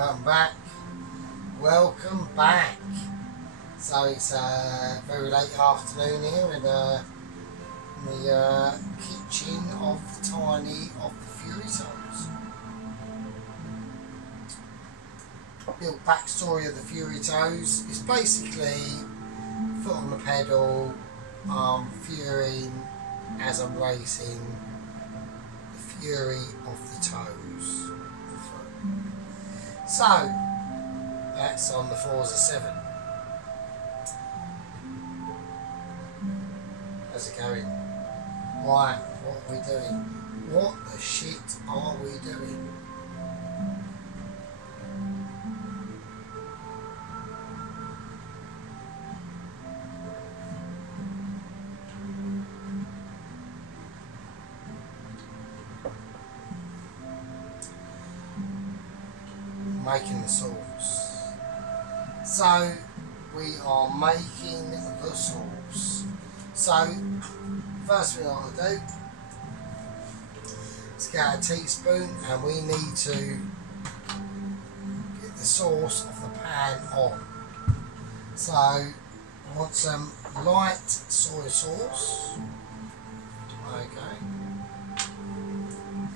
welcome back. Welcome back. So it's very late afternoon here in the kitchen of Tiny of the Fury Toes. Little backstory of the Fury Toes. It's basically foot on the pedal, furying as I'm racing, the fury of the toes. So that's on the Forza 7. How's it going? Right, what are we doing? What the shit are we doing? Making the sauce. So we are making the sauce. So first thing I want to do is get a teaspoon, and we need to get the sauce off the pan on. So I want some light soy sauce. Okay,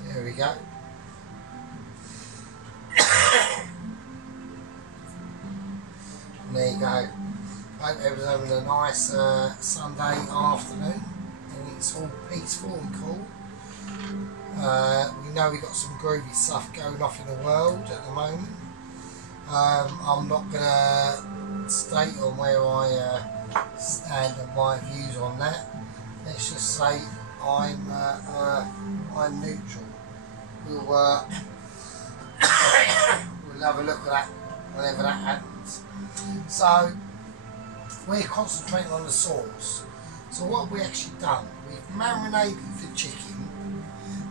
there we go. There you go. Hope everyone's having a nice Sunday afternoon and it's all peaceful and cool. We know we've got some groovy stuff going off in the world at the moment. I'm not going to state on where I stand and my views on that. Let's just say I'm neutral. We'll have a look at that whenever that happens. So we're concentrating on the sauce. So what have we actually done? We've marinated the chicken.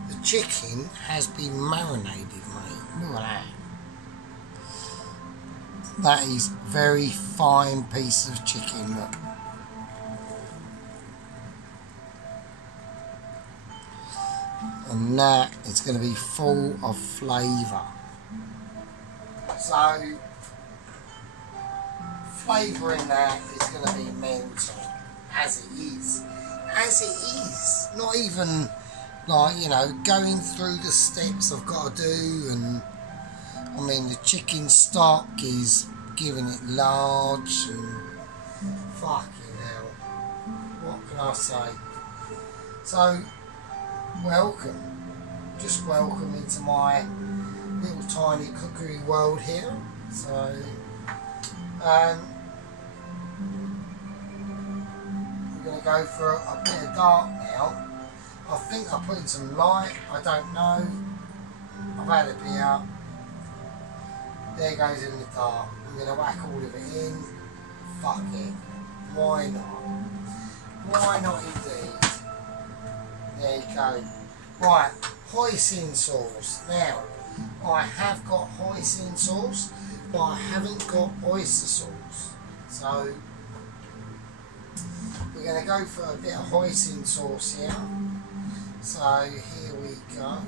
The chicken has been marinated, mate. Look at that. That is very fine piece of chicken. Look. And that is going to be full of flavour. So flavour in that is going to be mental, as it is. As it is. Not even like, you know, going through the steps I've got to do. And I mean, the chicken stock is giving it large and fucking hell. What can I say? So, welcome. Just welcome into my little tiny cookery world here. So, we're going to go for a bit of dark now. I think I'll put in some light, I don't know. I've had a beer. There goes in the dark. I'm going to whack all of it in. Fuck it. Why not? Why not indeed? There you go. Right, hoisin sauce. Now, I have got hoisin sauce, but I haven't got oyster sauce. So we're going to go for a bit of hoisin sauce here. So here we go.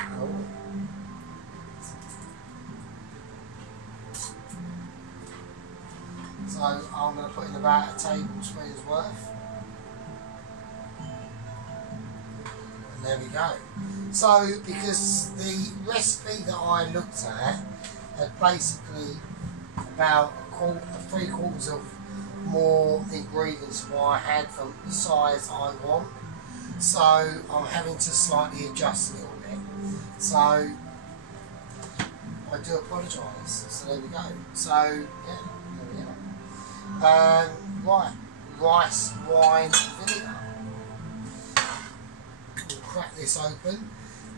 Oh. So I'm going to put in about a tablespoon's worth. There we go. So, because the recipe that I looked at had basically about 3/4 of more ingredients than what I had from the size I want. So, I'm having to slightly adjust a little bit. So, I do apologise. So, there we go. So, yeah, there we are. Right, rice, wine, vinegar. Crack this open.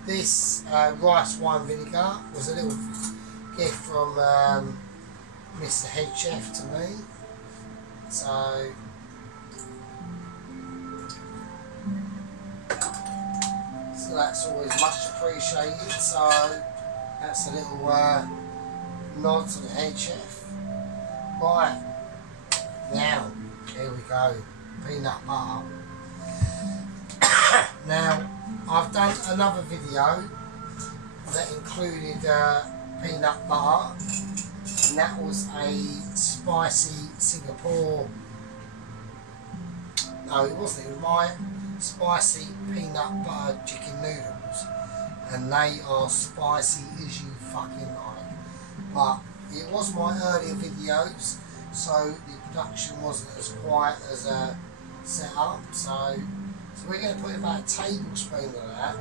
This rice wine vinegar was a little gift from Mr. Head Chef to me. So that's always much appreciated. So that's a little nod to the Head Chef. Right, now here we go. Peanut butter. Now I've done another video that included peanut butter, and that was a spicy Singapore. No, it wasn't. It was my spicy peanut butter chicken noodles, and they are spicy as you fucking like. But it was my earlier videos, so the production wasn't as quiet as set up. So we're going to put about a tablespoon of that,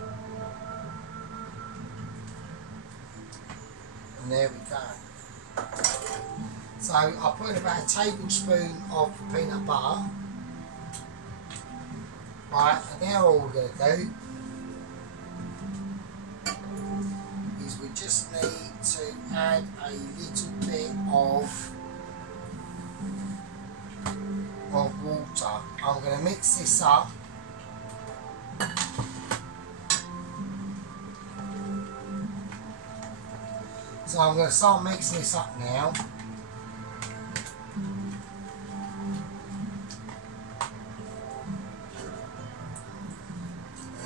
and there we go. So I put about a tablespoon of peanut butter. Right, and now all we're going to do is we just need to add a little bit of water. I'm going to mix this up. So I'm going to start mixing this up now.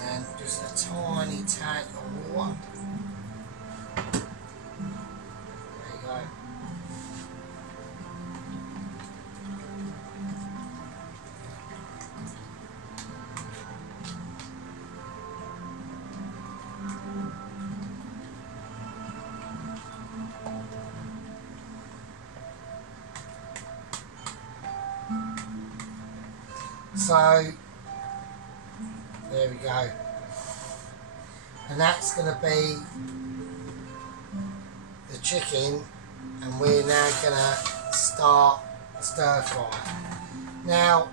And just a tiny tad of water. There you go. So there we go, and that's going to be the chicken, and we're now going to start stir fry. Now,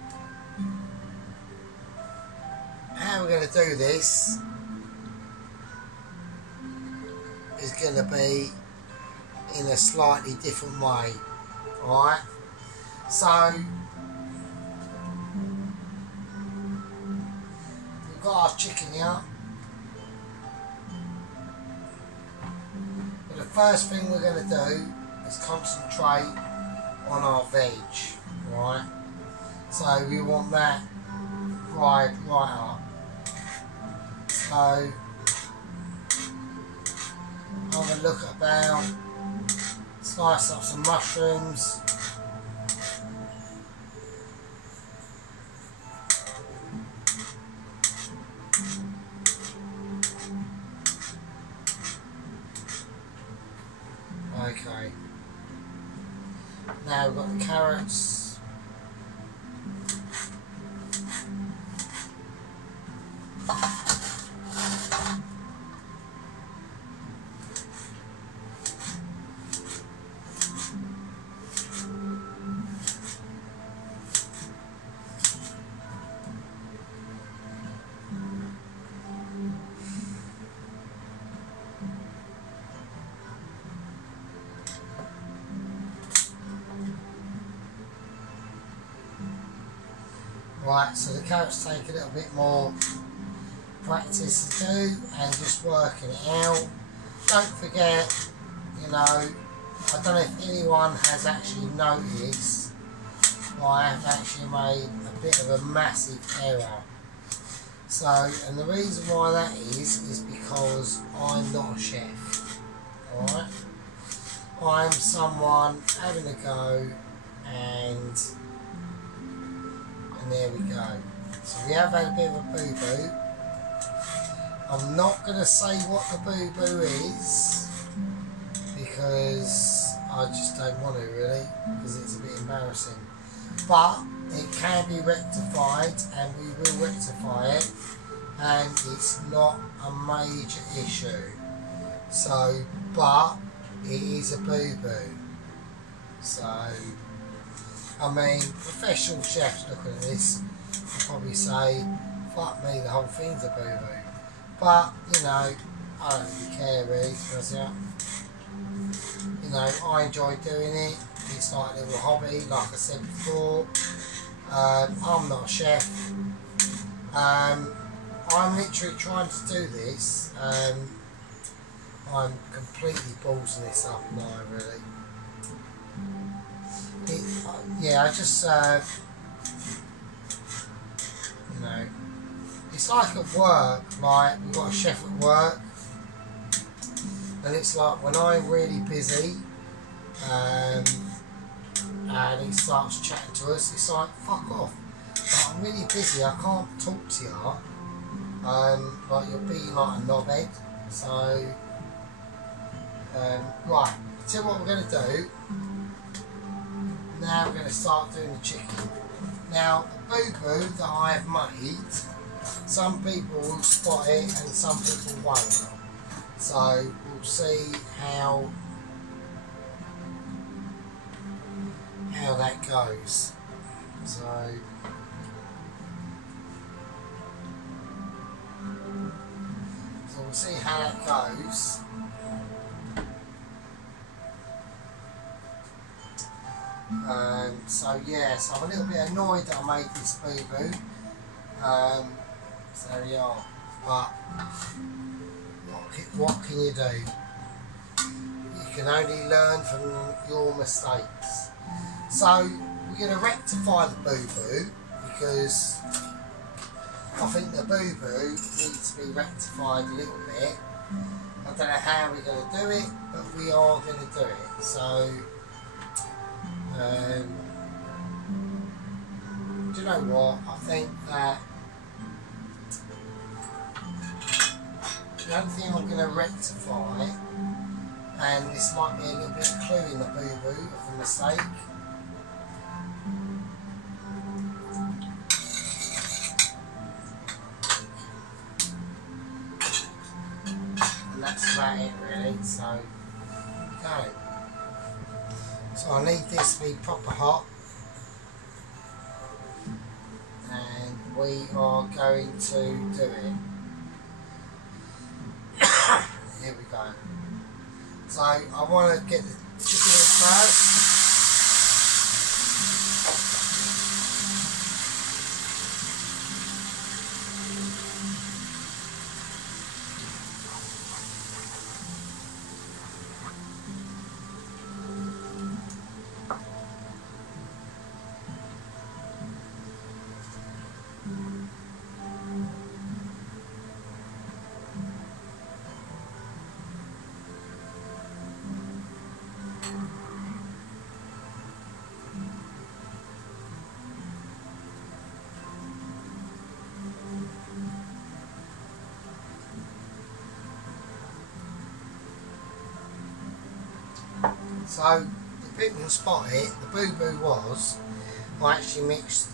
how we're going to do this is going to be in a slightly different way, alright? So got our chicken here, but the first thing we're going to do is concentrate on our veg, right? So we want that fried right up. So I'm going to look at about, slice up some mushrooms. Okay, now we've got the carrots. Right, so the carrots take a little bit more practice to do and just working it out. Don't forget, you know, I don't know if anyone has actually noticed, I have actually made a bit of a massive error. So, and the reason why that is because I'm not a chef, alright? I'm someone having a go, and there we go. So we have had a bit of a boo-boo. I'm not going to say what the boo-boo is, because I just don't want to really, because it's a bit embarrassing. But it can be rectified, and we will rectify it, and it's not a major issue. So, but it is a boo-boo. So, I mean, professional chefs looking at this will probably say, fuck me, the whole thing's a boo-boo. But, you know, I don't really care really, because, you know, I enjoy doing it. It's like a little hobby, like I said before. I'm not a chef. I'm literally trying to do this. I'm completely ballsing this up now, really. Yeah, I just, you know, it's like at work, like we've got a chef at work, and it's like when I'm really busy, and he starts chatting to us, it's like, fuck off. Like, I'm really busy, I can't talk to you. Like you're being like a knobhead. So, right, tell you what we're going to do. Now we're going to start doing the chicken. Now, the boo-boo that I have made, some people will spot it and some people won't. So, we'll see how that goes. So we'll see how that goes. So yeah, so I'm a little bit annoyed that I made this boo-boo. So there we are. But what can you do? You can only learn from your mistakes. So we're going to rectify the boo-boo because I think the boo-boo needs to be rectified a little bit. I don't know how we're going to do it, but we are going to do it. So, do you know what? I think that the only thing I'm going to rectify, and this might be a little bit of a clue in the boo-boo of the mistake, that's about it really, so okay. So I need this to be proper hot, and we are going to do it. Here we go. So I want to get the chicken in first. So the people can spot it, the boo-boo was I actually mixed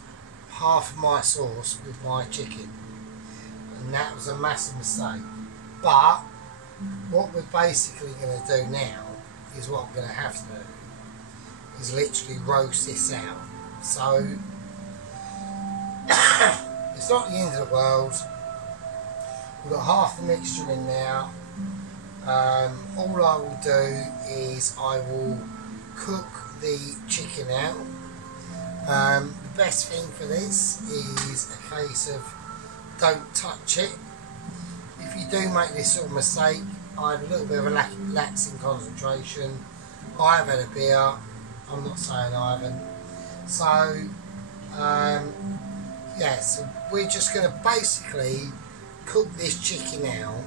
half of my sauce with my chicken, and that was a massive mistake. But what we're basically going to do now is what we're going to have to do is literally roast this out. So it's not the end of the world. We've got half the mixture in now. All I will do is I will cook the chicken out. The best thing for this is a case of don't touch it. If you do make this sort of mistake, I have a little bit of a lapse in concentration. I have had a beer, I'm not saying I haven't. So yeah, so we're just going to basically cook this chicken out.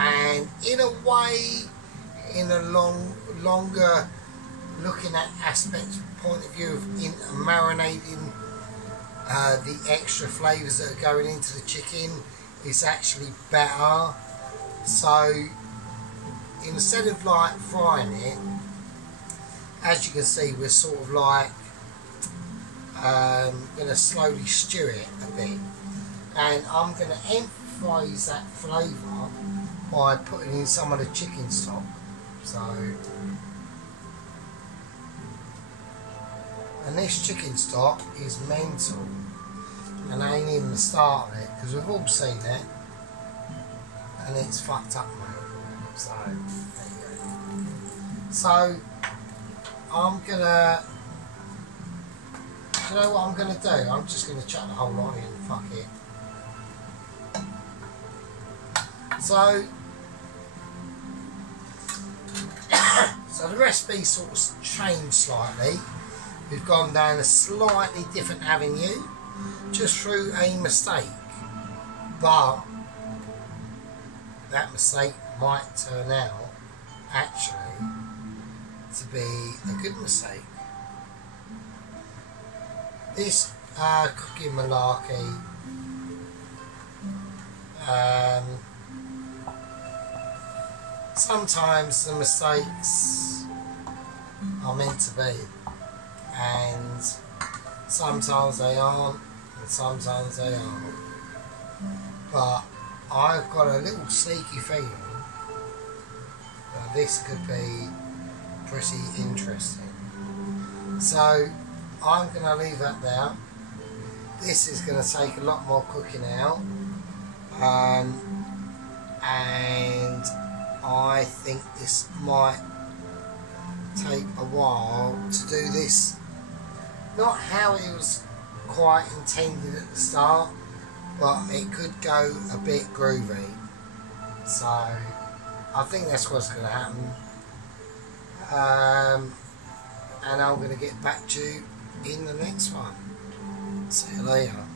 And in a way, in a longer looking at aspects point of view of marinating the extra flavours that are going into the chicken, is actually better. So instead of like frying it, as you can see, we're sort of like going to slowly stew it a bit, and I'm going to emphasise that flavour by putting in some of the chicken stock. So, and this chicken stock is mental, and I ain't even the start of it because we've all seen it, and it's fucked up, mate. So there you go. So I'm gonna, you know what I'm gonna do? I'm just gonna chuck the whole lot in. Fuck it. So the recipe sort of changed slightly. We've gone down a slightly different avenue. just through a mistake. But that mistake might turn out actually to be a good mistake. This cooking malarkey sometimes the mistakes are meant to be, and sometimes they aren't, and sometimes they aren't. But I've got a little sneaky feeling that this could be pretty interesting. So I'm going to leave that there. This is going to take a lot more cooking out, and I think this might take a while to do this. Not how it was quite intended at the start, but it could go a bit groovy. So I think that's what's going to happen. And I'm going to get back to you in the next one. See you later.